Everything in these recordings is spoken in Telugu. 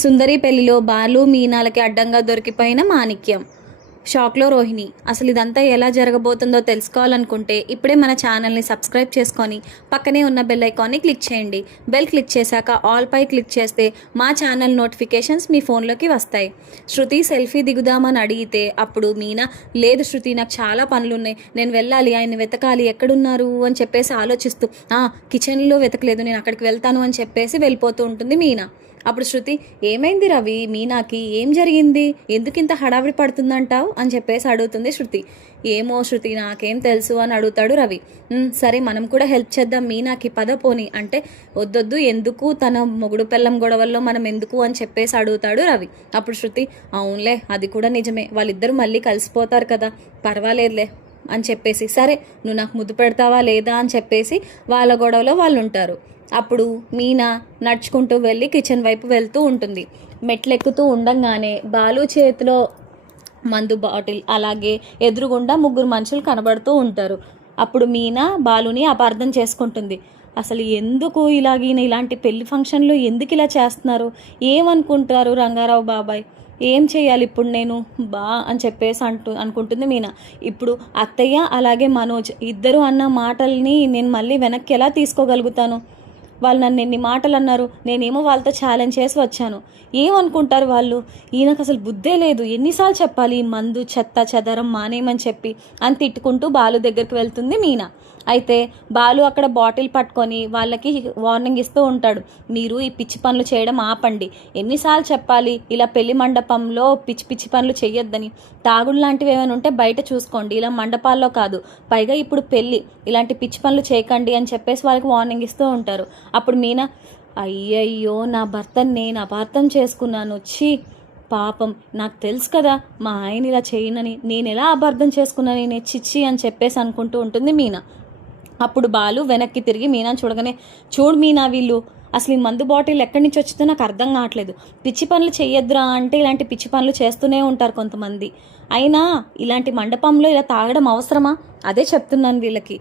సుందరి పెళ్లిలో బాలు మీనాలకి అడ్డంగా దొరికిపోయిన మాణిక్యం. షాక్లో రోహిణి. అసలు ఇదంతా ఎలా జరగబోతుందో తెలుసుకోవాలనుకుంటే ఇప్పుడే మన ఛానల్ని సబ్స్క్రైబ్ చేసుకొని పక్కనే ఉన్న బెల్ ఐకాన్ని క్లిక్ చేయండి. బెల్ క్లిక్ చేశాక ఆల్ పై క్లిక్ చేస్తే మా ఛానల్ నోటిఫికేషన్స్ మీ ఫోన్లోకి వస్తాయి. శృతి సెల్ఫీ దిగుదామని అడిగితే అప్పుడు మీనా, లేదు శృతి, నాకు చాలా పనులున్నాయి, నేను వెళ్ళాలి, ఆయన్ని వెతకాలి, ఎక్కడున్నారు అని చెప్పేసి ఆలోచిస్తూ కిచెన్లో వెతకలేదు, నేను అక్కడికి వెళ్తాను అని చెప్పేసి వెళ్ళిపోతూ ఉంటుంది మీనా. అప్పుడు శృతి, ఏమైంది రవి, మీనాకి ఏం జరిగింది, ఎందుకు ఇంత హడావిడి పడుతుందంటావు అని చెప్పేసి అడుగుతుంది శృతి. ఏమో శృతి, నాకేం తెలుసు అని అడుగుతాడు రవి. సరే మనం కూడా హెల్ప్ చేద్దాం మీనాకి, పద పోని అంటే, వద్దొద్దు, ఎందుకు, తన మొగుడు పెళ్ళం గొడవల్లో మనం ఎందుకు అని చెప్పేసి అడుగుతాడు రవి. అప్పుడు శృతి, అవునులే అది కూడా నిజమే, వాళ్ళిద్దరూ మళ్ళీ కలిసిపోతారు కదా, పర్వాలేదులే అని చెప్పేసి, సరే నువ్వు నాకు ముద్దు పెడతావా లేదా అని చెప్పేసి వాళ్ళ గొడవలో వాళ్ళు ఉంటారు. అప్పుడు మీనా నడుచుకుంటూ వెళ్ళి కిచెన్ వైపు వెళ్తూ ఉంటుంది. మెట్లెక్కుతూ ఉండంగానే బాలు చేతిలో మందు బాటిల్, అలాగే ఎదురుగుండా ముగ్గురు మనుషులు కనబడుతూ ఉంటారు. అప్పుడు మీనా బాలుని అపార్థం చేసుకుంటుంది. అసలు ఎందుకు ఇలాంటి పెళ్లి ఫంక్షన్లో ఎందుకు ఇలా చేస్తున్నారు, ఏమనుకుంటారు రంగారావు బాబాయ్, ఏం చేయాలి ఇప్పుడు నేను అని చెప్పేసి అనుకుంటుంది మీనా. ఇప్పుడు అత్తయ్య అలాగే మనోజ్ ఇద్దరు అన్న మాటల్ని నేను మళ్ళీ వెనక్కి ఎలా తీసుకోగలుగుతాను, వాళ్ళు నన్ను ఎన్ని మాటలు అన్నారు, నేనేమో వాళ్ళతో ఛాలెంజ్ చేసి వచ్చాను, ఏమనుకుంటారు వాళ్ళు, ఈయనకు అసలు బుద్ధే లేదు, ఎన్నిసార్లు చెప్పాలి మందు చెత్త చెదరం మానేయమని చెప్పి అని తిట్టుకుంటూ బాలు దగ్గరికి వెళ్తుంది మీనా. అయితే బాలు అక్కడ బాటిల్ పట్టుకొని వాళ్ళకి వార్నింగ్ ఇస్తూ ఉంటాడు. మీరు ఈ పిచ్చి పనులు చేయడం ఆపండి, ఎన్నిసార్లు చెప్పాలి ఇలా పెళ్లి మండపంలో పిచ్చి పిచ్చి పనులు చెయ్యొద్దని, తాగుడు లాంటివి ఏమైనా ఉంటే బయట చూసుకోండి, ఇలా మండపాల్లో కాదు, పైగా ఇప్పుడు పెళ్ళి, ఇలాంటి పిచ్చి పనులు చేయకండి అని చెప్పేసి వాళ్ళకి వార్నింగ్ ఇస్తూ ఉంటారు. అప్పుడు మీనా, అయ్యయ్యో నా భర్తను నేను అపార్థం చేసుకున్నాను, ఛీ పాపం, నాకు తెలుసు కదా మా ఆయన ఇలా చేయనని, నేను ఎలా అపార్థం చేసుకున్నాను, నేను చిచ్చి అని చెప్పేసి అనుకుంటూ ఉంటుంది మీనా. అప్పుడు బాలు వెనక్కి తిరిగి మీనా చూడగానే, చూడు మీనా, వీళ్ళు అసలు ఈ మందు బాటిల్ ఎక్కడి నుంచి వచ్చిందో నాకు అర్థం కావట్లేదు, పిచ్చి పనులు చెయ్యొద్దురా అంటే ఇలాంటి పిచ్చి పనులు చేస్తూనే ఉంటారు కొంతమంది, అయినా ఇలాంటి మండపంలో ఇలా తాగడం అవసరమా, అదే చెప్తున్నాను వీళ్ళకి,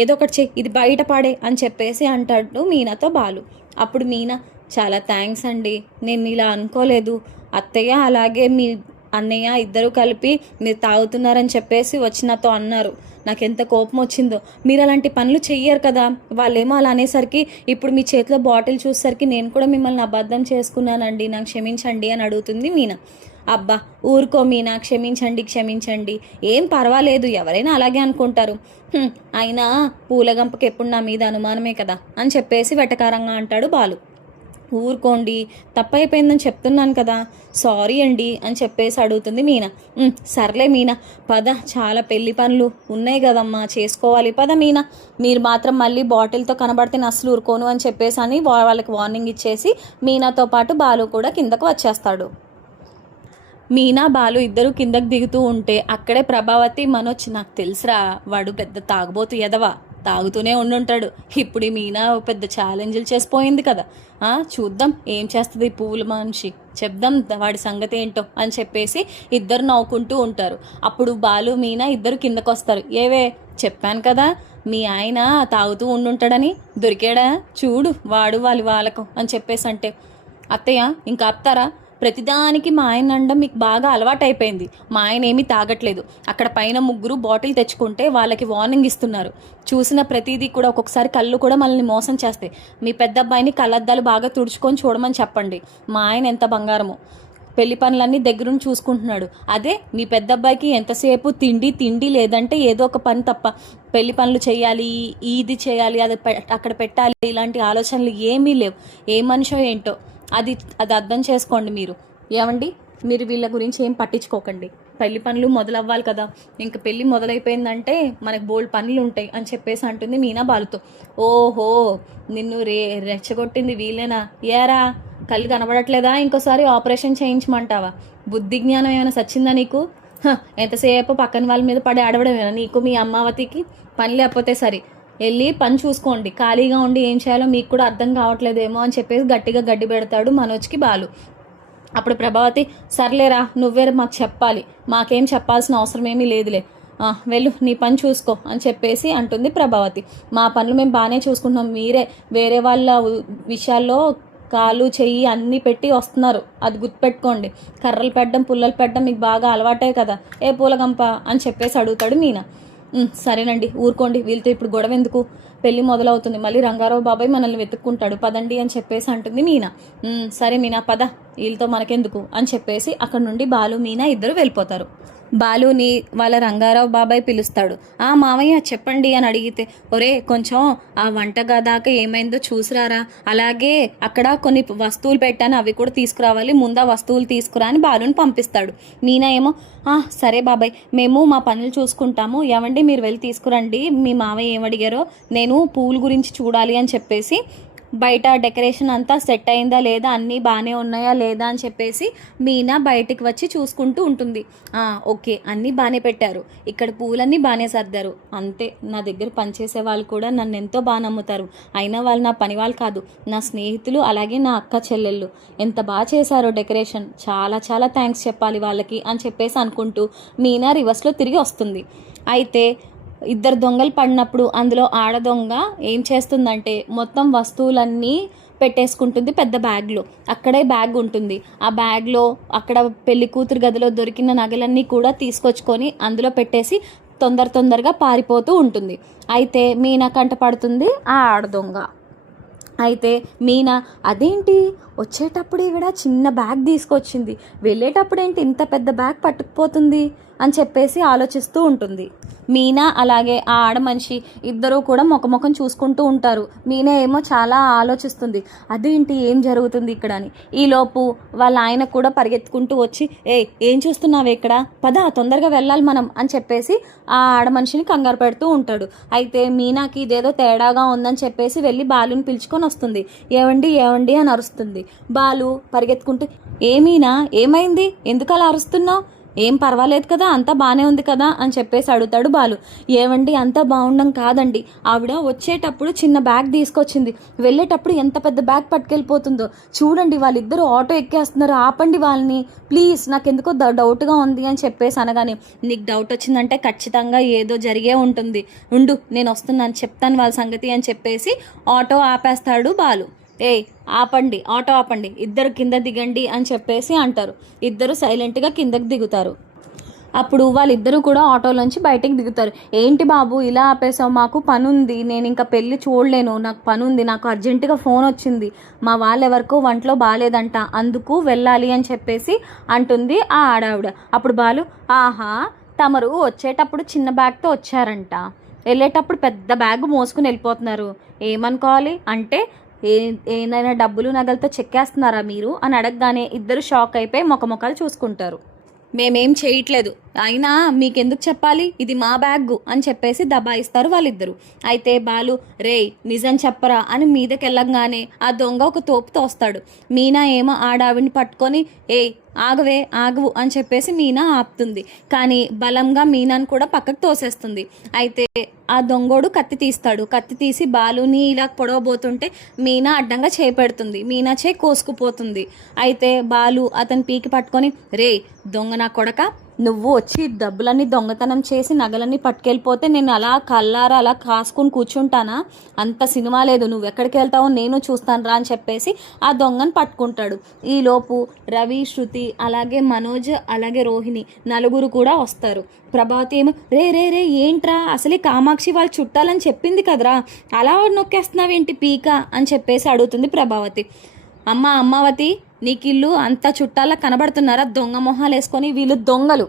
ఏదో ఒకటి చెయ్యి, ఇది బయట పాడే అని చెప్పేసి అంటాడు మీనాతో బాలు. అప్పుడు మీనా, చాలా థ్యాంక్స్ అండి, నేను ఇలా అనుకోలేదు, అత్తయ్య అలాగే మీ అన్నయ్య ఇద్దరు కలిపి మీరు తాగుతున్నారని చెప్పేసి వచ్చి నాతో అన్నారు, నాకు ఎంత కోపం వచ్చిందో, మీరు అలాంటి పనులు చెయ్యరు కదా, వాళ్ళేమో అలా అనేసరికి ఇప్పుడు మీ చేతిలో బాటిల్ చూసేసరికి నేను కూడా మిమ్మల్ని అబద్ధం చేసుకున్నానండి, నాకు క్షమించండి అని అడుగుతుంది మీనా. అబ్బా ఊరుకో మీనా, క్షమించండి క్షమించండి, ఏం పర్వాలేదు, ఎవరైనా అలాగే అనుకుంటారు, అయినా పూలగంపకి ఎప్పుడు నా మీద అనుమానమే కదా అని చెప్పేసి వెటకారంగా అంటాడు బాలు. ఊరుకోండి, తప్పైపోయిందని చెప్తున్నాను కదా, సారీ అండి అని చెప్పేసి అడుగుతుంది మీనా. సర్లే మీనా, పద, చాలా పెళ్లి పనులు ఉన్నాయి కదమ్మా, చేసుకోవాలి, పద మీనా, మీరు మాత్రం మళ్ళీ బాటిల్తో కనబడితే అసలు ఊరుకోను అని చెప్పేసి అని వాళ్ళకి వార్నింగ్ ఇచ్చేసి మీనాతో పాటు బాలు కూడా కిందకు వచ్చేస్తాడు. మీనా బాలు ఇద్దరు కిందకు దిగుతూ ఉంటే అక్కడే ప్రభావతి, మనోజ్, నాకు తెలుసురా వాడు పెద్ద తాగుబోతు ఎదవా, తాగుతూనే ఉండుంటాడు, ఇప్పుడు ఈ మీనా పెద్ద ఛాలెంజ్లు చేసిపోయింది కదా, చూద్దాం ఏం చేస్తుంది ఈ పువ్వుల మనిషి, చెప్దాం వాడి సంగతి ఏంటో అని చెప్పేసి ఇద్దరు నవ్వుకుంటూ ఉంటారు. అప్పుడు బాలు మీనా ఇద్దరు కిందకు వస్తారు. ఏవే చెప్పాను కదా మీ ఆయన తాగుతూ ఉండుంటాడని, దొరికాడా చూడు వాడు వాళ్ళకు అని చెప్పేసి అంటే, అత్తయ్య ఇంకా ఆపుతారా, ప్రతిదానికి మా ఆయన అనడం మీకు బాగా అలవాటైపోయింది, మా ఆయన ఏమీ తాగట్లేదు, అక్కడ పైన ముగ్గురు బాటిల్ తెచ్చుకుంటే వాళ్ళకి వార్నింగ్ ఇస్తున్నారు, చూసిన ప్రతిదీ కూడా ఒక్కొక్కసారి కళ్ళు కూడా మనల్ని మోసం చేస్తాయి, మీ పెద్ద అబ్బాయిని కళ్ళద్దాలు బాగా తుడుచుకొని చూడమని చెప్పండి, మా ఆయన ఎంత బంగారమో, పెళ్లి పనులన్నీ దగ్గరుండి చూసుకుంటున్నాడు, అదే మీ పెద్ద అబ్బాయికి ఎంతసేపు తిండి లేదంటే ఏదో ఒక పని తప్ప, పెళ్లి పనులు చేయాలి, ఇది చేయాలి, అది అక్కడ పెట్టాలి, ఇలాంటి ఆలోచనలు ఏమీ లేవు, ఏ మనిషో ఏంటో అది అర్థం చేసుకోండి మీరు. ఏమండి, మీరు వీళ్ళ గురించి ఏం పట్టించుకోకండి, పెళ్లి పనులు మొదలవ్వాలి కదా, ఇంక పెళ్ళి మొదలైపోయిందంటే మనకు బోల్డ్ పనులు ఉంటాయి అని చెప్పేసి అంటుంది మీనా బాలుతో. ఓహో, నిన్ను రెచ్చగొట్టింది వీళ్ళేనా, ఏరా కళ్ళు కనబడట్లేదా, ఇంకోసారి ఆపరేషన్ చేయించమంటావా, బుద్ధి జ్ఞానం ఏమైనా సచ్చిందా నీకు, ఎంతసేపు పక్కన వాళ్ళ మీద పడి ఆడవడమేనా నీకు మీ అమ్మావతికి, పని లేకపోతే సరే వెళ్ళి పని చూసుకోండి, ఖాళీగా ఉండి ఏం చేయాలో మీకు కూడా అర్థం కావట్లేదేమో అని చెప్పేసి గట్టిగా గడ్డి పెడతాడు మనోజ్కి బాలు. అప్పుడు ప్రభావతి, సర్లేరా నువ్వే మాకు చెప్పాలి, మాకేం చెప్పాల్సిన అవసరం ఏమీ లేదులే, వెళ్ళు నీ పని చూసుకో అని చెప్పేసి అంటుంది ప్రభావతి. మా పనులు మేము బాగానే చూసుకుంటున్నాం, మీరే వేరే వాళ్ళ విషయాల్లో కాలు చెయ్యి అన్నీ పెట్టి వస్తున్నారు, అది గుర్తుపెట్టుకోండి. కర్రలు పెట్టడం పుల్లలు పెట్టడం మీకు బాగా అలవాటే కదా, ఏ పూలగంప అని చెప్పేసి అడుగుతాడు మీనా. సరేనండి ఊరుకోండి, వీళ్ళతో ఇప్పుడు గొడవ ఎందుకు, పెళ్ళి మొదలవుతుంది, మళ్ళీ రంగారావు బాబాయ్ మనల్ని వెతుక్కుంటాడు, పదండి అని చెప్పేసి అంటుంది మీనా. సరే మీనా పద, వీళ్ళతో మనకెందుకు అని చెప్పేసి అక్కడ నుండి బాలు మీనా ఇద్దరు వెళ్ళిపోతారు. బాలుని వాళ్ళ రంగారావు బాబాయ్ పిలుస్తాడు. మామయ్య చెప్పండి అని అడిగితే, ఒరే కొంచెం ఆ వంటగా దాకా ఏమైందో చూసిరారా, అలాగే అక్కడ కొన్ని వస్తువులు పెట్టాను అవి కూడా తీసుకురావాలి, ముందు ఆ వస్తువులు తీసుకురా అని బాలుని పంపిస్తాడు. మీనా ఏమో సరే బాబాయ్ మేము మా పనులు చూసుకుంటాము, ఏమండి మీరు వెళ్ళి తీసుకురండి, మీ మామయ్య ఏమడిగారో నేను పూల గురించి చూడాలి అని చెప్పేసి బయట డెకరేషన్ అంతా సెట్ అయిందా లేదా, అన్నీ బాగానే ఉన్నాయా లేదా అని చెప్పేసి మీనా బయటికి వచ్చి చూసుకుంటూ ఉంటుంది. ఓకే అన్నీ బాగానే పెట్టారు, ఇక్కడ పూలన్నీ బాగానే సర్దారు, అంతే నా దగ్గర పనిచేసే వాళ్ళు కూడా నన్ను ఎంతో బాగా నమ్ముతారు, అయినా వాళ్ళు నా పని వాళ్ళు కాదు, నా స్నేహితులు, అలాగే నా అక్క చెల్లెళ్ళు, ఎంత బాగా చేశారో డెకరేషన్, చాలా చాలా థ్యాంక్స్ చెప్పాలి వాళ్ళకి అని చెప్పేసి అనుకుంటూ మీనా రివర్స్లో తిరిగి వస్తుంది. అయితే ఇద్దరు దొంగలు పడినప్పుడు అందులో ఆడ దొంగ ఏం చేస్తుందంటే మొత్తం వస్తువులన్నీ పెట్టేసుకుంటుంది పెద్ద బ్యాగ్లో, అక్కడే బ్యాగ్ ఉంటుంది, ఆ బ్యాగ్లో అక్కడ పెళ్లి కూతురు గదిలో దొరికిన నగలన్నీ కూడా తీసుకొచ్చుకొని అందులో పెట్టేసి తొందరగా పారిపోతూ ఉంటుంది. అయితే మీనా కంట పడుతుంది ఆ ఆడ దొంగ. అయితే మీనా అదేంటి వచ్చేటప్పుడు ఈవిడ చిన్న బ్యాగ్ తీసుకొచ్చింది, వెళ్ళేటప్పుడు ఏంటి ఇంత పెద్ద బ్యాగ్ పట్టుకుపోతుంది అని చెప్పేసి ఆలోచిస్తూ ఉంటుంది. మీనా అలాగే ఆ ఆడ మనిషి ఇద్దరూ కూడా ముఖం చూసుకుంటూ ఉంటారు. మీనా ఏమో చాలా ఆలోచిస్తుంది, అదేంటి ఏం జరుగుతుంది ఇక్కడ అని. ఈలోపు వాళ్ళ ఆయన కూడా పరిగెత్తుకుంటూ వచ్చి ఏం చూస్తున్నావు ఇక్కడ, పద తొందరగా వెళ్ళాలి మనం అని చెప్పేసి ఆ ఆడ మనిషిని కంగారు పెడుతూ ఉంటాడు. అయితే మీనాకి ఇదేదో తేడాగా ఉందని చెప్పేసి వెళ్ళి బాలుని పిలుచుకొని వస్తుంది. ఏవండి ఏవండి అని అరుస్తుంది. బాలు పరిగెత్తుకుంటూ మీనా ఏమైంది, ఎందుకు అలా అరుస్తున్నావు, ఏం పర్వాలేదు కదా, అంతా బాగానే ఉంది కదా అని చెప్పేసి అడుగుతాడు బాలు. ఏవండి అంతా బాగుండం కాదండి, ఆవిడ వచ్చేటప్పుడు చిన్న బ్యాగ్ తీసుకొచ్చింది, వెళ్ళేటప్పుడు ఎంత పెద్ద బ్యాగ్ పట్టుకెళ్ళిపోతుందో చూడండి, వాళ్ళిద్దరూ ఆటో ఎక్కేస్తున్నారు, ఆపండి వాళ్ళని ప్లీజ్, నాకెందుకో డౌట్గా ఉంది అని చెప్పేసి అనగానే, నీకు డౌట్ వచ్చిందంటే ఖచ్చితంగా ఏదో జరిగే ఉంటుంది, ఉండు నేను వస్తున్నాను చెప్తాను వాళ్ళ సంగతి అని చెప్పేసి ఆటో ఆపేస్తాడు బాలు. ఆపండి ఆటో ఆపండి, ఇద్దరు కింద దిగండి అని చెప్పేసి అంటారు. ఇద్దరు సైలెంట్గా కిందకి దిగుతారు. అప్పుడు వాళ్ళిద్దరూ కూడా ఆటోలోంచి బయటికి దిగుతారు. ఏంటి బాబు ఇలా ఆపేసావు, మాకు పని ఉంది, నేను ఇంకా పెళ్ళి చూడలేను, నాకు పని ఉంది, నాకు అర్జెంటుగా ఫోన్ వచ్చింది, మా వాళ్ళెవరికో వంటలో బాగాలేదంట అందుకు వెళ్ళాలి అని చెప్పేసి అంటుంది ఆ ఆడావిడ. అప్పుడు బాలు తమరు వచ్చేటప్పుడు చిన్న బ్యాగ్తో వచ్చారంట, వెళ్ళేటప్పుడు పెద్ద బ్యాగ్ మోసుకుని వెళ్ళిపోతున్నారు, ఏమనుకోవాలి అంటే ఏదైనా డబ్బులు నగలతో చెక్కేస్తున్నారా మీరు అని అడగగానే ఇద్దరు షాక్ అయిపోయి ముఖాలు చూసుకుంటారు. మేమేం చేయట్లేదు, అయినా మీకెందుకు చెప్పాలి, ఇది మా బ్యాగ్ అని చెప్పేసి దబాయిస్తారు వాళ్ళిద్దరు. అయితే బాలు నిజం చెప్పరా అని మీదకి వెళ్ళంగానే ఆ దొంగ ఒక తోపు తోస్తాడు. మీనా ఏమో ఆడావిడిని పట్టుకొని ఆగవు అని చెప్పేసి మీనా ఆపుతుంది, కానీ బలంగా మీనాను కూడా పక్కకు తోసేస్తుంది. అయితే ఆ దొంగోడు కత్తి తీస్తాడు, కత్తి తీసి బాలుని ఇలా పొడవబోతుంటే మీనా అడ్డంగా చేపెడుతుంది, మీనా కోసుకుపోతుంది. అయితే బాలు అతని పీకి పట్టుకొని దొంగ నా కొడక, నువ్వు వచ్చి డబ్బులన్నీ దొంగతనం చేసి నగలన్నీ పట్టుకెళ్ళిపోతే నేను అలా కల్లారా అలా కాసుకుని కూర్చుంటానా, అంత సినిమా లేదు, నువ్వు ఎక్కడికి వెళ్తావో నేను చూస్తాను రా అని చెప్పేసి ఆ దొంగను పట్టుకుంటాడు. ఈలోపు రవి, శృతి, అలాగే మనోజ్, అలాగే రోహిణి నలుగురు కూడా వస్తారు. ప్రభావతి ఏమో రే ఏంట్రా, అసలే కామాక్షి వాళ్ళు చుట్టాలని చెప్పింది కదరా, అలా నొక్కేస్తున్నావేంటి పీక అని చెప్పేసి అడుగుతుంది ప్రభావతి. అమ్మావతి నీకు ఇల్లు అంత చుట్టాలా కనబడుతున్నారా, దొంగ మొహాలు వేసుకొని, వీళ్ళు దొంగలు,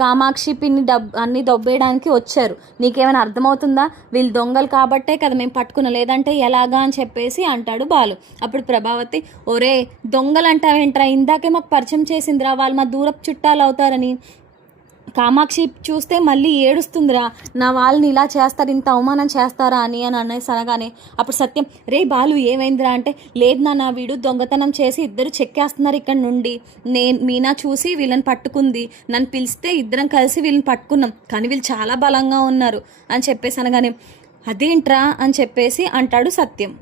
కామాక్షి పిన్ని అన్ని దొబ్బేయడానికి వచ్చారు, నీకేమైనా అర్థమవుతుందా, వీళ్ళు దొంగలు కాబట్టే కదా మేము పట్టుకున్నా, లేదంటే ఎలాగా అని చెప్పేసి అంటాడు బాలు. అప్పుడు ప్రభావతి దొంగలు అంటావేంట్రా, ఇందాకే మాకు పరిచయం చేసిందిరా, వాళ్ళు మా దూరపు చుట్టాలు అవుతారని, కామాక్షి చూస్తే మళ్ళీ ఏడుస్తుందిరా, నా వాళ్ళని ఇలా చేస్తారు, ఇంత అవమానం చేస్తారా అని అనేసి అనగానే అప్పుడు సత్యం బాలు ఏమైందిరా అంటే, లేదు నాన్న వీడు దొంగతనం చేసి ఇద్దరు చెక్కేస్తున్నారు ఇక్కడ నుండి, మీనా చూసి వీళ్ళని పట్టుకుంది, నన్ను పిలిస్తే ఇద్దరం కలిసి వీళ్ళని పట్టుకున్నాం, కానీ వీళ్ళు చాలా బలంగా ఉన్నారు అని చెప్పేసి అనగానే అదేంట్రా అని చెప్పేసి అంటాడు సత్యం.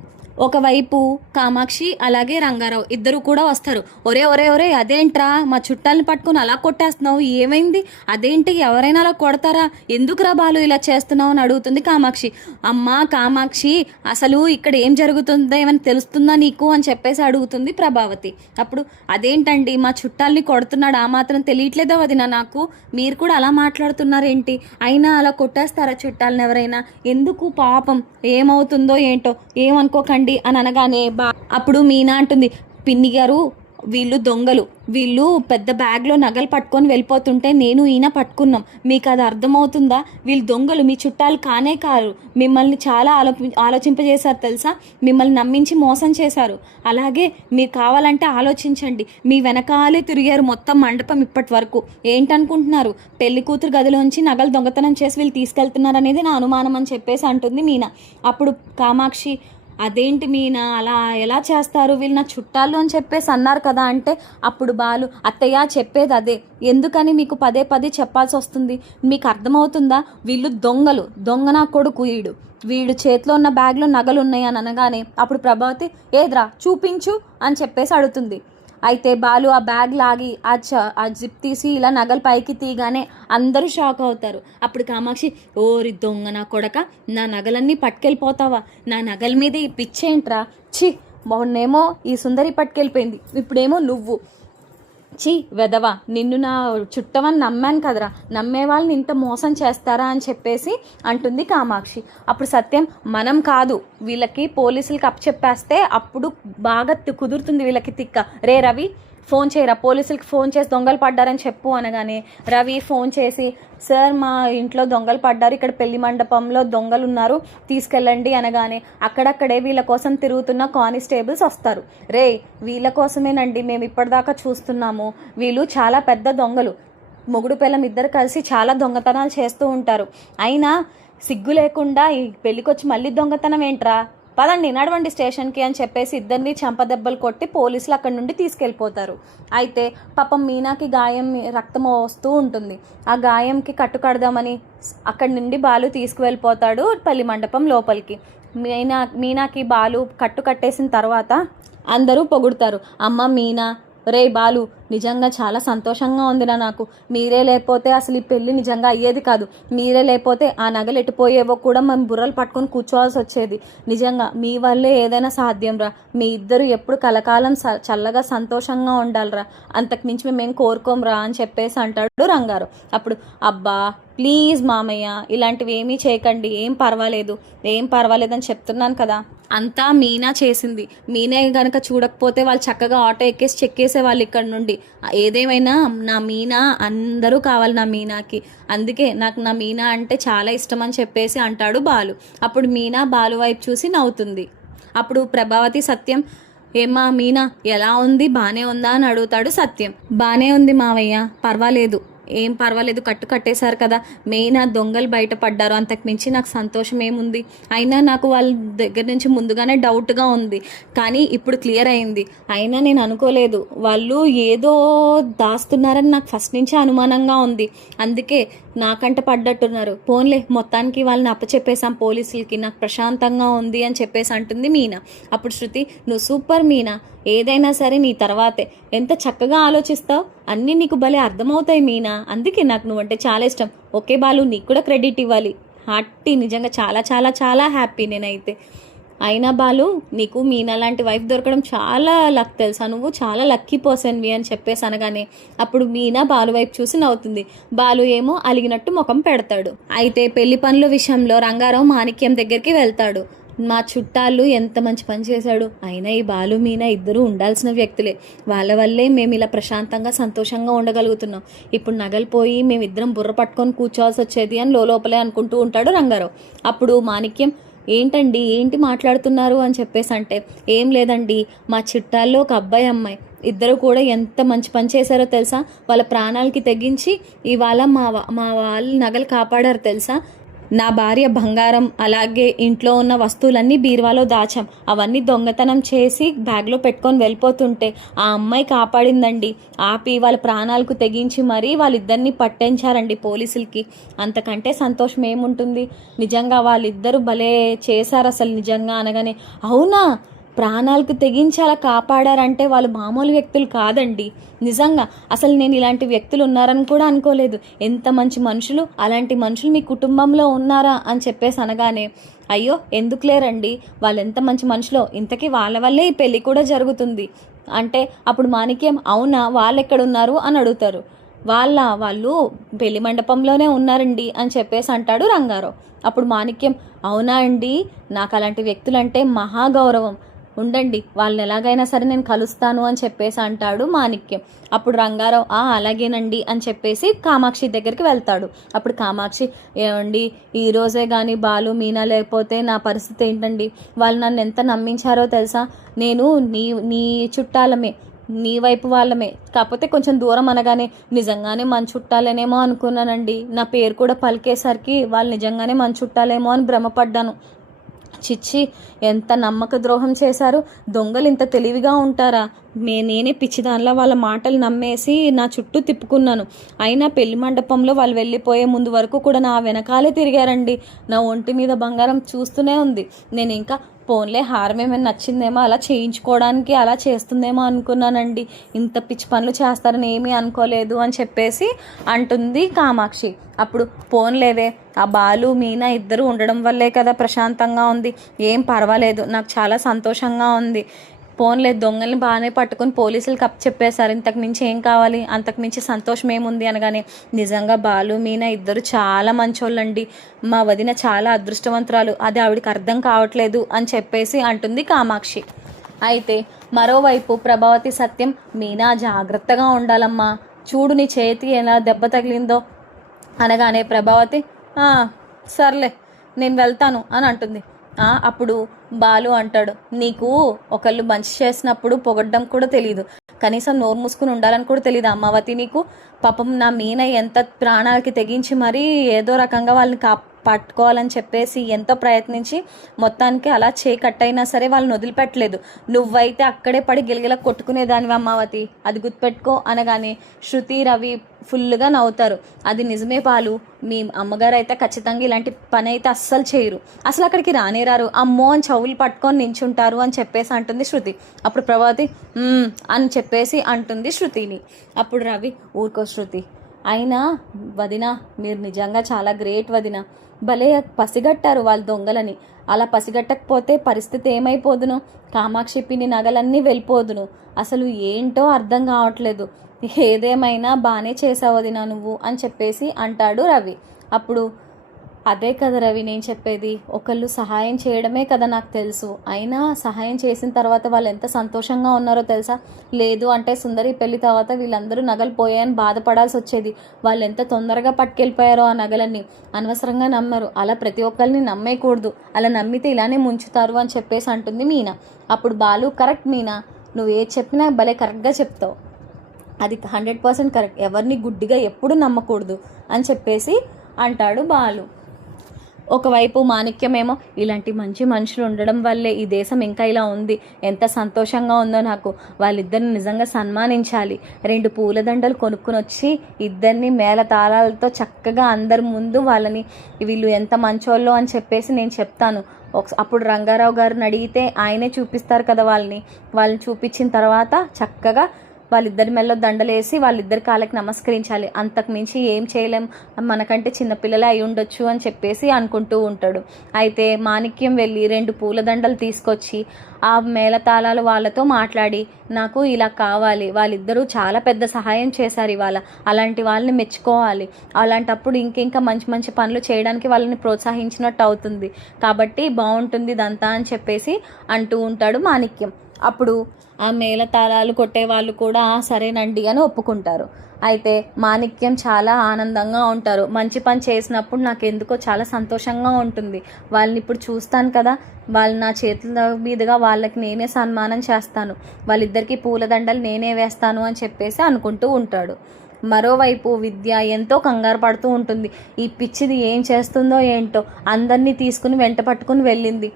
ఒకవైపు కామాక్షి అలాగే రంగారావు ఇద్దరు కూడా వస్తారు. ఒరే ఒరే ఒరే అదేంట్రా మా చుట్టాలని పట్టుకుని అలా కొట్టేస్తున్నావు, ఏమైంది, అదేంటి ఎవరైనా అలా కొడతారా, ఎందుకురా బాలు ఇలా చేస్తున్నావు అని అడుగుతుంది కామాక్షి. అమ్మా కామాక్షి, అసలు ఇక్కడ ఏం జరుగుతుందో ఏమైనా తెలుస్తుందా నీకు అని చెప్పేసి అడుగుతుంది ప్రభావతి. అప్పుడు అదేంటండి మా చుట్టాలని కొడుతున్నాడు, ఆ మాత్రం తెలియట్లేదా వదినా నాకు, మీరు కూడా అలా మాట్లాడుతున్నారేంటి, అయినా అలా కొట్టేస్తారా చుట్టాలని ఎవరైనా, ఎందుకు పాపం ఏమవుతుందో ఏంటో ఏమనుకోకండి అని అనగానే అప్పుడు మీనా అంటుంది, పిన్ని గారు వీళ్ళు దొంగలు, వీళ్ళు పెద్ద బ్యాగ్లో నగలు పట్టుకొని వెళ్ళిపోతుంటే నేను ఈయన పట్టుకున్నాం, మీకు అది అర్థమవుతుందా, వీళ్ళు దొంగలు, మీ చుట్టాలు కానే కారు, మిమ్మల్ని చాలా ఆలోచింపజేశారు తెలుసా, మిమ్మల్ని నమ్మించి మోసం చేశారు, అలాగే మీరు కావాలంటే ఆలోచించండి, మీ వెనకాలే తిరిగారు మొత్తం మండపం ఇప్పటి వరకు, ఏంటనుకుంటున్నారు, పెళ్లి కూతురు గదిలోంచి నగలు దొంగతనం చేసి వీళ్ళు తీసుకెళ్తున్నారు అనేది నా అనుమానం అని చెప్పేసి అంటుంది మీనా. అప్పుడు కామాక్షి, అదేంటి మీనా అలా ఎలా చేస్తారు, వీళ్ళు నా చుట్టాలు అని చెప్పేసి అన్నారు కదా అంటే, అప్పుడు బాలు, అత్తయ్య చెప్పేది అదే, ఎందుకని మీకు పదే పదే చెప్పాల్సి వస్తుంది, మీకు అర్థమవుతుందా, వీళ్ళు దొంగలు, దొంగ నా కొడుకు వీడు చేతిలో ఉన్న బ్యాగ్లో నగలు ఉన్నాయి అని అనగానే అప్పుడు ప్రభావతి, ఏద్రా చూపించు అని చెప్పేసి అడుగుతుంది. అయితే బాలు ఆ బ్యాగ్ లాగి ఆ జిప్ తీసి ఇలా నగలు పైకి తీయగానే అందరూ షాక్ అవుతారు. అప్పుడు కామాక్షి, ఓరి దొంగ నా కొడక, నా నగలన్నీ పట్టుకెళ్ళిపోతావా, నా నగల మీద ఈ పిచ్చేంట్రా, ఛీ మొన్నేమో ఈ సుందరి పట్టుకెళ్ళిపోయింది, ఇప్పుడేమో నువ్వు, ఛీ వెదవా, నిన్ను నా చుట్టమని నమ్మాను కదరా, నమ్మే వాళ్ళని ఇంత మోసం చేస్తారా అని చెప్పేసి అంటుంది కామాక్షి. అప్పుడు సత్యం, మనం కాదు వీళ్ళకి పోలీసులకి అప్పచెప్పేస్తే అప్పుడు బాగా కుదురుతుంది వీళ్ళకి తిక్క, రే రవి ఫోన్ చేయరా, పోలీసులకి ఫోన్ చేసి దొంగలు పడ్డారని చెప్పు అనగానే రవి ఫోన్ చేసి, సార్ మా ఇంట్లో దొంగలు పడ్డారు, ఇక్కడ పెళ్లి మండపంలో దొంగలు ఉన్నారు తీసుకెళ్ళండి అనగానే అక్కడక్కడే వీళ్ళ కోసం తిరుగుతున్న కానిస్టేబుల్స్ వస్తారు. రే వీళ్ళ కోసమేనండి మేము ఇప్పటిదాకా చూస్తున్నాము, వీళ్ళు చాలా పెద్ద దొంగలు, మొగుడు పిల్లం ఇద్దరు కలిసి చాలా దొంగతనాలు చేస్తూ ఉంటారు, అయినా సిగ్గు లేకుండా ఈ పెళ్ళికొచ్చి మళ్ళీ దొంగతనం ఏంట్రా, పదండి నడవండి స్టేషన్కి అని చెప్పేసి ఇద్దరిని చెంపదెబ్బలు కొట్టి పోలీసులు అక్కడి నుండి తీసుకెళ్ళిపోతారు. అయితే పాపం మీనాకి గాయం, రక్తం వస్తూ ఉంటుంది, ఆ గాయంకి కట్టు కడదామని అక్కడి నుండి బాలు తీసుకువెళ్ళిపోతాడు పెళ్లి మండపం లోపలికి. మీనాకి బాలు కట్టు కట్టేసిన తర్వాత అందరూ పొగుడుతారు, అమ్మ మీనా, రే బాలు నిజంగా చాలా సంతోషంగా ఉందిరా నాకు, మీరే లేకపోతే అసలు ఈ పెళ్ళి నిజంగా అయ్యేది కాదు, మీరే లేకపోతే ఆ నగలు ఎట్టుపోయేవో కూడా మేము బుర్రలు పట్టుకొని కూర్చోవాల్సి వచ్చేది, నిజంగా మీ వల్లే ఏదైనా సాధ్యం రా, మీ ఇద్దరు ఎప్పుడు కలకాలం చల్లగా సంతోషంగా ఉండాలిరా, అంతకు మించి మేమేం కోరుకోంరా అని చెప్పేసి అంటాడు రంగారావు. అప్పుడు అబ్బా ప్లీజ్ మామయ్య ఇలాంటివి ఏమీ చేయకండి, ఏం పర్వాలేదని చెప్తున్నాను కదా, అంతా మీనా చేసింది, మీనే కనుక చూడకపోతే వాళ్ళు చక్కగా ఆటో ఎక్కేసి చెక్కేసే వాళ్ళు ఇక్కడ నుండి, ఏదేమైనా నా మీనా అందరూ కావాలి నా మీనాకి, అందుకే నాకు నా మీనా అంటే చాలా ఇష్టం అని చెప్పేసి అంటాడు బాలు. అప్పుడు మీనా బాలు వైపు చూసి నవ్వుతుంది. అప్పుడు ప్రభావతి, సత్యం, ఏమ్మా మీనా ఎలా ఉంది, బాగానే ఉందా అని అడుగుతాడు సత్యం. బాగానే ఉంది మావయ్య, ఏం పర్వాలేదు, కట్టేశారు కదా, మెయిన్ ఆ దొంగలు బయటపడ్డారు, అంతకు మించి నాకు సంతోషం ఏముంది, అయినా నాకు వాళ్ళ దగ్గర నుంచి ముందుగానే డౌట్గా ఉంది, కానీ ఇప్పుడు క్లియర్ అయింది, అయినా నేను అనుకోలేదు వాళ్ళు ఏదో దాస్తున్నారని నాకు ఫస్ట్ నుంచే అనుమానంగా ఉంది, అందుకే నాకంట పడ్డట్టున్నారు, పోన్లే మొత్తానికి వాళ్ళని అప్పచెప్పేశాం పోలీసులకి, నాకు ప్రశాంతంగా ఉంది అని చెప్పేసి అంటుంది మీనా. అప్పుడు శృతి, నువ్వు సూపర్ మీనా, ఏదైనా సరే నీ తర్వాతే, ఎంత చక్కగా ఆలోచిస్తావు, అన్నీ నీకు భలే అర్థమవుతాయి మీనా, అందుకే నాకు నువ్వంటే చాలా ఇష్టం, ఓకే బాలు నీకు కూడా క్రెడిట్ ఇవ్వాలి, హ్యాపీ, నిజంగా చాలా చాలా చాలా హ్యాపీ నేనైతే, అయినా బాలు నీకు మీనా లాంటి వైఫ్ దొరకడం చాలా లక్ తెలుసా, నువ్వు చాలా లక్కీ పర్సన్వి అని చెప్పేసి అనగానే అప్పుడు మీనా బాలు వైపు చూసి నవ్వుతుంది. బాలు ఏమో అలిగినట్టు ముఖం పెడతాడు. అయితే పెళ్లి పనుల విషయంలో రంగారావు మాణిక్యం దగ్గరికి వెళ్తాడు. మా చుట్టాలు ఎంత మంచి పని చేశాడు, అయినా ఈ బాలు మీనా ఇద్దరు ఉండాల్సిన వ్యక్తులే, వాళ్ళ వల్లే మేము ఇలా ప్రశాంతంగా సంతోషంగా ఉండగలుగుతున్నాం, ఇప్పుడు నగలు పోయి మేమిద్దరం బుర్ర పట్టుకొని కూర్చోవాల్సి వచ్చేది అని లోపలే అనుకుంటూ ఉంటాడు రంగారావు. అప్పుడు మాణిక్యం, ఏంటి మాట్లాడుతున్నారు అని చెప్పేసి అంటే, ఏం లేదండి, మా చుట్టాల్లో ఒక అబ్బాయి అమ్మాయి ఇద్దరు కూడా ఎంత మంచి పని చేశారో తెలుసా, వాళ్ళ ప్రాణాలకి తెగించి ఇవాళ మా వాళ్ళ నగలు కాపాడారు తెలుసా, నా భార్య బంగారం అలాగే ఇంట్లో ఉన్న వస్తువులన్నీ బీరువాలో దాచాం. అవన్నీ దొంగతనం చేసి బ్యాగ్లో పెట్టుకొని వెళ్ళిపోతుంటే ఆ అమ్మాయి కాపాడిందండి. ఆపి వాళ్ళ ప్రాణాలకు తెగించి మరీ వాళ్ళిద్దరిని పట్టించారండి పోలీసులకి. అంతకంటే సంతోషం ఏముంటుంది? నిజంగా వాళ్ళిద్దరూ భలే చేశారు అసలు. నిజంగా అనగానే అవునా, ప్రాణాలకు తెగించి అలా కాపాడారంటే వాళ్ళు మామూలు వ్యక్తులు కాదండి. నిజంగా అసలు నేను ఇలాంటి వ్యక్తులు ఉన్నారని కూడా అనుకోలేదు. ఎంత మంచి మనుషులు, అలాంటి మనుషులు మీ కుటుంబంలో ఉన్నారా అని చెప్పేసి అనగానే అయ్యో ఎందుకు లేరండి, వాళ్ళు ఎంత మంచి మనుషులో, ఇంతకీ వాళ్ళ వల్లే ఈ పెళ్ళి కూడా జరుగుతుంది అంటే అప్పుడు మాణిక్యం అవునా, వాళ్ళు ఎక్కడున్నారు అని అడుగుతారు. వాళ్ళు పెళ్లి మండపంలోనే ఉన్నారండి అని చెప్పేసి అంటాడు రంగారావు. అప్పుడు మాణిక్యం అవునా అండి, నాకు అలాంటి వ్యక్తులంటే మహాగౌరవం, ఉండండి వాళ్ళని ఎలాగైనా సరే నేను కలుస్తాను అని చెప్పేసి అంటాడు మాణిక్యం. అప్పుడు రంగారావు అలాగేనండి అని చెప్పేసి కామాక్షి దగ్గరికి వెళ్తాడు. అప్పుడు కామాక్షి ఏమండి, ఈరోజే కానీ బాలు మీనా లేకపోతే నా పరిస్థితి ఏంటండి, వాళ్ళు నన్ను ఎంత నమ్మించారో తెలుసా, నేను నీ చుట్టాలమే, నీ వైపు వాళ్ళమే, కాకపోతే కొంచెం దూరం అనగానే నిజంగానే మన చుట్టాలేనేమో అనుకున్నానండి. నా పేరు కూడా పలికేసరికి వాళ్ళు నిజంగానే మన చుట్టాలేమో అని భ్రమపడ్డాను. చిచ్చి, ఎంత నమ్మక ద్రోహం చేశారు, దొంగలు ఇంత తెలివిగా ఉంటారా, నేనే పిచ్చిదానిలా వాళ్ళ మాటలు నమ్మేసి నా చుట్టూ తిప్పుకున్నాను. అయినా పెళ్లి మండపంలో వాళ్ళు వెళ్ళిపోయే ముందు వరకు కూడా నా వెనకాలే తిరిగారండి. నా ఒంటి మీద బంగారం చూస్తూనే ఉంది. నేను ఇంకా పోన్లే హారం ఏమైనా నచ్చిందేమో అలా చేయించుకోవడానికి అలా చేస్తుందేమో అనుకున్నానండి, ఇంత పిచ్చి పనులు చేస్తారని ఏమీ అనుకోలేదు అని చెప్పేసి అంటుంది కామాక్షి. అప్పుడు పోన్లేదే, ఆ బాలు మీనా ఇద్దరు ఉండడం వల్లే కదా ప్రశాంతంగా ఉంది, ఏం పర్వాలేదు, నాకు చాలా సంతోషంగా ఉంది. పోన్లే, దొంగల్ని బాగానే పట్టుకొని పోలీసులకు చెప్పేశారు, ఇంతకు మించి ఏం కావాలి, అంతకు మించి సంతోషం ఏముంది అనగానే నిజంగా బాలు మీనా ఇద్దరు చాలా మంచోళ్ళండి, మా వదిన చాలా అదృష్టవంతురాలు, అది ఆవిడకి అర్థం కావట్లేదు అని చెప్పేసి అంటుంది కామాక్షి. అయితే మరోవైపు ప్రభావతి సత్యం మీనా జాగ్రత్తగా ఉండాలమ్మా, చూడు నీ చేతి ఎలా దెబ్బ తగిలిందో అనగానే ప్రభావతి సర్లే నేను వెళ్తాను అని అంటుంది. అప్పుడు బాలు అంటాడు, నీకు ఒకళ్ళు మంచి చేసినప్పుడు పొగడ్డం కూడా తెలియదు, కనీసం నోరు మూసుకుని ఉండాలని కూడా తెలియదు అమ్మావతి నీకు. పాపం నా మీన ఎంత ప్రాణాలకి తెగించి మరీ ఏదో రకంగా వాళ్ళని పట్టుకోవాలని చెప్పేసి ఎంతో ప్రయత్నించి మొత్తానికి అలా చేయి కట్టయినా సరే వాళ్ళని వదిలిపెట్టలేదు. నువ్వైతే అక్కడే పడి గిలగిల కొట్టుకునేదానివి అమ్మావతి, అది గుర్తుపెట్టుకో అనగానే శృతి రవి ఫుల్గా నవ్వుతారు. అది నిజమే బాలు, మీ అమ్మగారు అయితే ఖచ్చితంగా ఇలాంటి పని అయితే అస్సలు చేయరు, అసలు అక్కడికి రానేరారు, అమ్మో అని చెవులు పట్టుకొని నించుంటారు అని చెప్పేసి అంటుంది శృతి. అప్పుడు ప్రభావతి అని చెప్పేసి అంటుంది శృతిని. అప్పుడు రవి ఊరుకో శృతి, అయినా వదిన మీరు నిజంగా చాలా గ్రేట్ వదిన, భలే పసిగట్టారు వాళ్ళు దొంగలని, అలా పసిగట్టకపోతే పరిస్థితి ఏమైపోదును, కామాక్షి పిన్ని నగలన్నీ వెళ్ళిపోదును, అసలు ఏంటో అర్థం కావట్లేదు, ఏదేమైనా బాగానే చేసావు వదిన నువ్వు అని చెప్పేసి అంటాడు రవి. అప్పుడు అదే కదా రవి నేను చెప్పేది, ఒకళ్ళు సహాయం చేయడమే కదా నాకు తెలుసు, అయినా సహాయం చేసిన తర్వాత వాళ్ళు ఎంత సంతోషంగా ఉన్నారో తెలుసా, లేదు అంటే సుందరి పెళ్లి తర్వాత వీళ్ళందరూ నగలు పోయాయని బాధపడాల్సి వచ్చేది, వాళ్ళు ఎంత తొందరగా పట్టుకెళ్ళిపోయారో ఆ నగలన్నీ, అనవసరంగా నమ్మరు, అలా ప్రతి ఒక్కరిని నమ్మేయకూడదు, అలా నమ్మితే ఇలానే ముంచుతారు అని చెప్పేసి అంటుంది మీనా. అప్పుడు బాలు కరెక్ట్ మీనా, నువ్వు ఏది చెప్పినా భలే కరెక్ట్గా చెప్తావు, అది 100% కరెక్ట్, ఎవరిని గుడ్డిగా ఎప్పుడు నమ్మకూడదు అని చెప్పేసి అంటాడు బాలు. ఒకవైపు మాణిక్యమేమో ఇలాంటి మంచి మనుషులు ఉండడం వల్లే ఈ దేశం ఇంకా ఇలా ఉంది, ఎంత సంతోషంగా ఉందో నాకు, వాళ్ళిద్దరిని నిజంగా సన్మానించాలి, 2 పూలదండలు కొనుక్కుని వచ్చి ఇద్దరిని మేళతాళాలతో చక్కగా అందరి ముందు వాళ్ళని వీళ్ళు ఎంత మంచోళ్ళో అని చెప్పేసి నేను చెప్తాను. అప్పుడు రంగారావు గారిని అడిగితే ఆయనే చూపిస్తారు కదా వాళ్ళని చూపించిన తర్వాత చక్కగా వాళ్ళిద్దరి మెల్లో దండలేసి వాళ్ళిద్దరి కాళ్ళకి నమస్కరించాలి, అంతకు మించి ఏం చేయలేం, మనకంటే చిన్నపిల్లలే అయి ఉండొచ్చు అని చెప్పేసి అనుకుంటూ ఉంటాడు. అయితే మాణిక్యం వెళ్ళి 2 పూలదండలు తీసుకొచ్చి ఆ మేళతాళాలు వాళ్ళతో మాట్లాడి నాకు ఇలా కావాలి, వాళ్ళిద్దరూ చాలా పెద్ద సహాయం చేశారు ఇవాళ, అలాంటి వాళ్ళని మెచ్చుకోవాలి, అలాంటప్పుడు ఇంకింకా మంచి మంచి పనులు చేయడానికి వాళ్ళని ప్రోత్సహించినట్టు అవుతుంది, కాబట్టి బాగుంటుంది ఇదంతా అని చెప్పేసి అంటూ ఉంటాడు మాణిక్యం. అప్పుడు ఆ మేళతాళాలు కొట్టే వాళ్ళు కూడా సరేనండి అని ఒప్పుకుంటారు. అయితే మాణిక్యం చాలా ఆనందంగా ఉంటారు, మంచి పని చేసినప్పుడు నాకు ఎందుకో చాలా సంతోషంగా ఉంటుంది, వాళ్ళని ఇప్పుడు చూస్తాను కదా, వాళ్ళు నా చేతుల మీదుగా వాళ్ళకి నేనే సన్మానం చేస్తాను, వాళ్ళిద్దరికీ పూలదండలు నేనే వేస్తాను అని చెప్పేసి అనుకుంటూ ఉంటాడు. మరోవైపు విద్య ఎంతో కంగారు పడుతూ ఉంటుంది. ఈ పిచ్చిది ఏం చేస్తుందో ఏంటో, అందరినీ తీసుకుని వెంట పట్టుకుని వెళ్ళింది.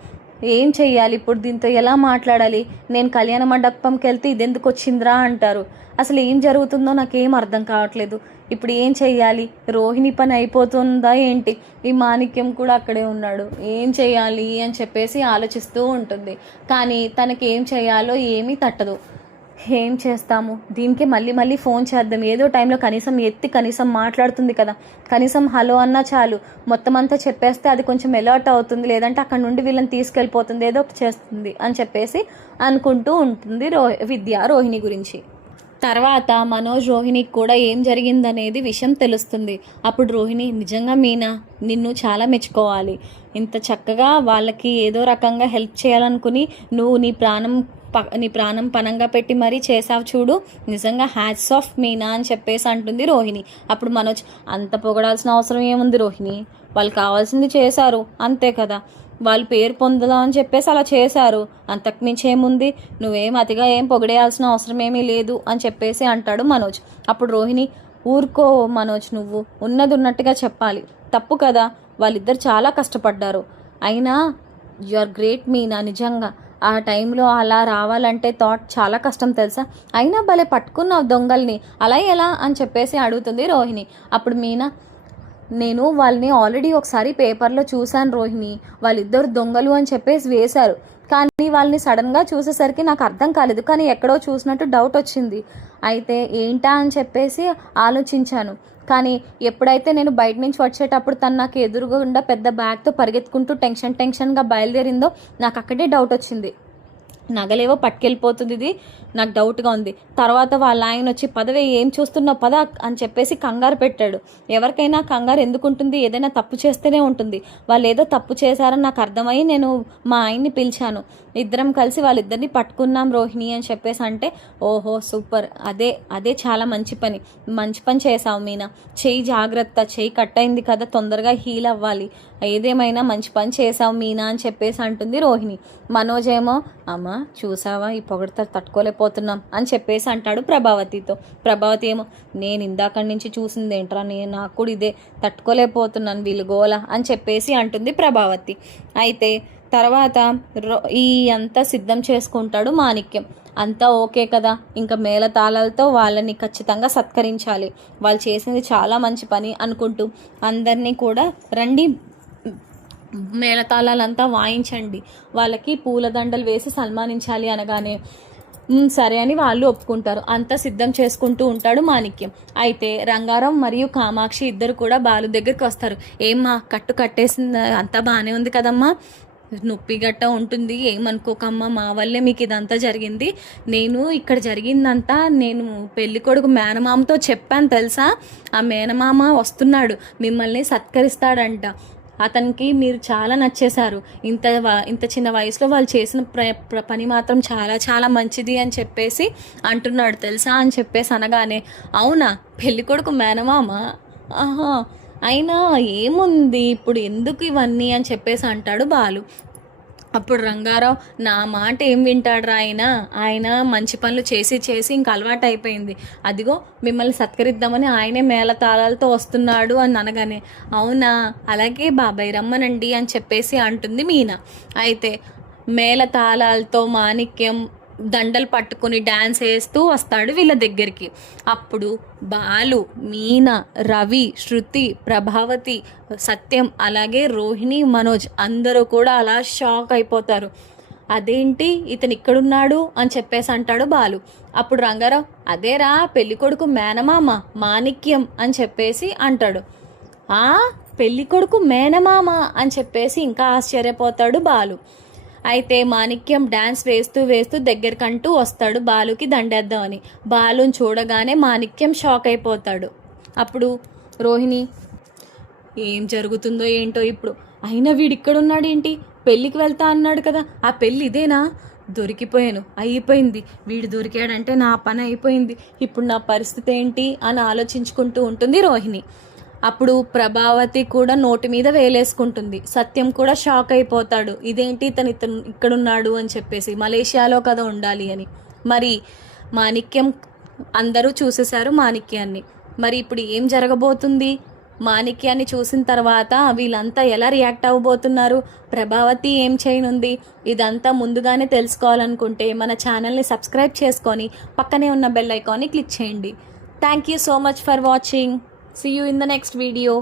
ఏం చెయ్యాలి ఇప్పుడు, దీంతో ఎలా మాట్లాడాలి? నేను కళ్యాణ మండపంకి వెళ్తే ఇదెందుకు వచ్చిందిరా అంటారు. అసలు ఏం జరుగుతుందో నాకేం అర్థం కావట్లేదు. ఇప్పుడు ఏం చెయ్యాలి? రోహిణి పని అయిపోతుందా ఏంటి? ఈ మాణిక్యం కూడా అక్కడే ఉన్నాడు. ఏం చెయ్యాలి అని చెప్పేసి ఆలోచిస్తూ ఉంటుంది. కానీ తనకి ఏం చేయాలో ఏమీ తట్టదు. ఏం చేస్తాము, దీనికి మళ్ళీ మళ్ళీ ఫోన్ చేద్దాం, ఏదో టైంలో కనీసం ఎత్తి కనీసం మాట్లాడుతుంది కదా, కనీసం హలో అన్నా చాలు, మొత్తం అంతా చెప్పేస్తే అది కొంచెం అలర్ట్ అవుతుంది, లేదంటే అక్కడ నుండి వీళ్ళని తీసుకెళ్ళిపోతుంది, ఏదో ఒకటి చేస్తుంది అని చెప్పేసి అనుకుంటూ ఉంటుంది విద్య రోహిణి గురించి. తర్వాత మనోజ్ రోహిణికి కూడా ఏం జరిగిందనేది విషయం తెలుస్తుంది. అప్పుడు రోహిణి, నిజంగా మీనా, నిన్ను చాలా మెచ్చుకోవాలి. ఇంత చక్కగా వాళ్ళకి ఏదో రకంగా హెల్ప్ చేయాలనుకుని నువ్వు నీ ప్రాణం పనంగా పెట్టి మరీ చేసావు చూడు, నిజంగా హ్యాట్స్ ఆఫ్ మీనా అని చెప్పేసి అంటుంది రోహిణి. అప్పుడు మనోజ్, అంత పొగడాల్సిన అవసరం ఏముంది రోహిణి, వాళ్ళు కావాల్సింది చేశారు అంతే కదా, వాళ్ళు పేరు పొందుదాం అని చెప్పేసి అలా చేశారు, అంతకుమించి ఏముంది, నువ్వేం అతిగా ఏం పొగిడేయాల్సిన అవసరం ఏమీ లేదు అని చెప్పేసి అంటాడు మనోజ్. అప్పుడు రోహిణి, ఊరుకో మనోజ్, నువ్వు ఉన్నది ఉన్నట్టుగా చెప్పాలి, తప్పు కదా, వాళ్ళిద్దరు చాలా కష్టపడ్డారు, అయినా యు ఆర్ గ్రేట్ మీనా, నిజంగా ఆ టైంలో అలా రావాలంటే థాట్ చాలా కష్టం తెలుసా, అయినా భలే పట్టుకున్నావు దొంగల్ని, అలా ఎలా అని చెప్పేసి అడుగుతుంది రోహిణి. అప్పుడు మీనా, నేను వాళ్ళని ఆల్రెడీ ఒకసారి పేపర్లో చూశాను రోహిణి, వాళ్ళిద్దరు దొంగలు అని చెప్పేసి వేశారు, కానీ వాళ్ళని సడన్గా చూసేసరికి నాకు అర్థం కాలేదు, కానీ ఎక్కడో చూసినట్టు డౌట్ వచ్చింది, అయితే ఏంటా అని చెప్పేసి ఆలోచించాను, కానీ ఎప్పుడైతే నేను బయట నుంచి వచ్చేటప్పుడు తను నాకు ఎదురుగుండా పెద్ద బ్యాగ్తో పరిగెత్తుకుంటూ టెన్షన్గా బయలుదేరిందో నాకు అక్కడే డౌట్ వచ్చింది, నగలేవో పట్టుకెళ్ళిపోతుంది, ఇది నాకు డౌట్గా ఉంది. తర్వాత వాళ్ళ ఆయన వచ్చి పదవే ఏం చూస్తున్నావు పద అని చెప్పేసి కంగారు పెట్టాడు. ఎవరికైనా కంగారు ఎందుకు ఉంటుంది, ఏదైనా తప్పు చేస్తేనే ఉంటుంది. వాళ్ళు ఏదో తప్పు చేశారని నాకు అర్థమయ్యి నేను మా ఆయన్ని పిలిచాను, ఇద్దరం కలిసి వాళ్ళిద్దరిని పట్టుకున్నాం రోహిణి అని చెప్పేసి అంటే, ఓహో సూపర్, అదే చాలా మంచి పని చేసావు మీనా, చెయ్యి జాగ్రత్త, చెయ్యి కట్ అయింది కదా, తొందరగా హీల్ అవ్వాలి, ఏదేమైనా మంచి పని చేసావు మీనా అని చెప్పేసి అంటుంది రోహిణి. మనోజ్ ఏమో, అమ్మ చూసావా ఈ పొగడత తట్టుకోలేకపోతున్నాం అని చెప్పేసి అంటాడు ప్రభావతితో. ప్రభావతి ఏమో, నేను ఇందాక నుంచి చూసింది ఏంట్రా, నాకు కూడా ఇదే, తట్టుకోలేకపోతున్నాను వీళ్ళు గోల అని చెప్పేసి అంటుంది ప్రభావతి. అయితే తర్వాత ఈ అంతా సిద్ధం చేసుకుంటాడు మాణిక్యం. అంతా ఓకే కదా, ఇంకా మేళతాళాలతో వాళ్ళని ఖచ్చితంగా సత్కరించాలి, వాళ్ళు చేసింది చాలా మంచి పని అనుకుంటూ అందరినీ కూడా రండి మేళతాళాలంతా వాయించండి, వాళ్ళకి పూలదండలు వేసి సన్మానించాలి అనగానే సరే అని వాళ్ళు ఒప్పుకుంటారు. అంతా సిద్ధం చేసుకుంటూ ఉంటాడు మాణిక్యం. అయితే రంగారావు మరియు కామాక్షి ఇద్దరు కూడా బాలు దగ్గరికి వస్తారు. ఏమ్మా కట్టేసింది, అంతా బాగానే ఉంది కదమ్మా, నొప్పి గట్ట ఉంటుంది, ఏమనుకోకమ్మా, మా వల్లే మీకు ఇదంతా జరిగింది, నేను ఇక్కడ జరిగిందంతా నేను పెళ్లి కొడుకు మేనమామతో చెప్పాను తెలుసా, ఆ మేనమామ వస్తున్నాడు, మిమ్మల్ని సత్కరిస్తాడంట, అతనికి మీరు చాలా నచ్చేశారు, ఇంత చిన్న వయసులో వాళ్ళు చేసిన పని మాత్రం చాలా చాలా మంచిది అని చెప్పేసి అంటున్నాడు తెలుసా అని చెప్పేసి అనగానే, అవునా పెళ్లి కొడుకు మేనమామ, ఆహా అయినా ఏముంది ఇప్పుడు ఎందుకు ఇవన్నీ అని చెప్పేసి అంటాడు బాలు. అప్పుడు రంగారావు, నా మాట ఏం వింటాడురా ఆయన మంచి పనులు చేసి ఇంక అలవాటు అయిపోయింది, అదిగో మిమ్మల్ని సత్కరిద్దామని ఆయనే మేళతాళాలతో వస్తున్నాడు అని అనగానే, అవునా అలాగే బాబాయ్ రమ్మనండి అని చెప్పేసి అంటుంది మీనా. అయితే మేళతాళాలతో మాణిక్యం దండలు పట్టుకుని డ్యాన్స్ వేస్తూ వస్తాడు వీళ్ళ దగ్గరికి. అప్పుడు బాలు, మీనా, రవి, శృతి, ప్రభావతి, సత్యం, అలాగే రోహిణి, మనోజ్ అందరూ కూడా అలా షాక్ అయిపోతారు. అదేంటి ఇతను ఇక్కడున్నాడు అని చెప్పేసి అంటాడు బాలు. అప్పుడు రంగారావు, అదేరా పెళ్ళికొడుకు మేనమామ మాణిక్యం అని చెప్పేసి అంటాడు. పెళ్ళికొడుకు మేనమామ అని చెప్పేసి ఇంకా ఆశ్చర్యపోతాడు బాలు. అయితే మాణిక్యం డ్యాన్స్ వేస్తూ దగ్గరకంటూ వస్తాడు బాలుకి దండేద్దామని. బాలుని చూడగానే మాణిక్యం షాక్ అయిపోతాడు. అప్పుడు రోహిణి, ఏం జరుగుతుందో ఏంటో ఇప్పుడు, అయినా వీడిక్కడున్నాడు ఏంటి, పెళ్ళికి వెళ్తా అన్నాడు కదా, ఆ పెళ్ళి ఇదేనా, దొరికిపోయాను, అయిపోయింది, వీడు దొరికాడంటే నా పని అయిపోయింది, ఇప్పుడు నా పరిస్థితి ఏంటి అని ఆలోచించుకుంటూ ఉంటుంది రోహిణి. అప్పుడు ప్రభావతి కూడా నోటి మీద వేలేసుకుంటుంది. సత్యం కూడా షాక్ అయిపోతాడు, ఇదేంటి ఇతను ఇక్కడున్నాడు అని చెప్పేసి, మలేషియాలో కదా ఉండాలి అని. మరి మాణిక్యం అందరూ చూసేశారు మాణిక్యాన్ని. మరి ఇప్పుడు ఏం జరగబోతుంది? మాణిక్యాన్ని చూసిన తర్వాత వీళ్ళంతా ఎలా రియాక్ట్ అవ్వబోతున్నారు? ప్రభావతి ఏం చేయనుంది? ఇదంతా ముందుగానే తెలుసుకోవాలనుకుంటే మన ఛానల్ని సబ్స్క్రైబ్ చేసుకొని పక్కనే ఉన్న బెల్ ఐకాన్ని క్లిక్ చేయండి. Thank you so much for watching. See you in the next video.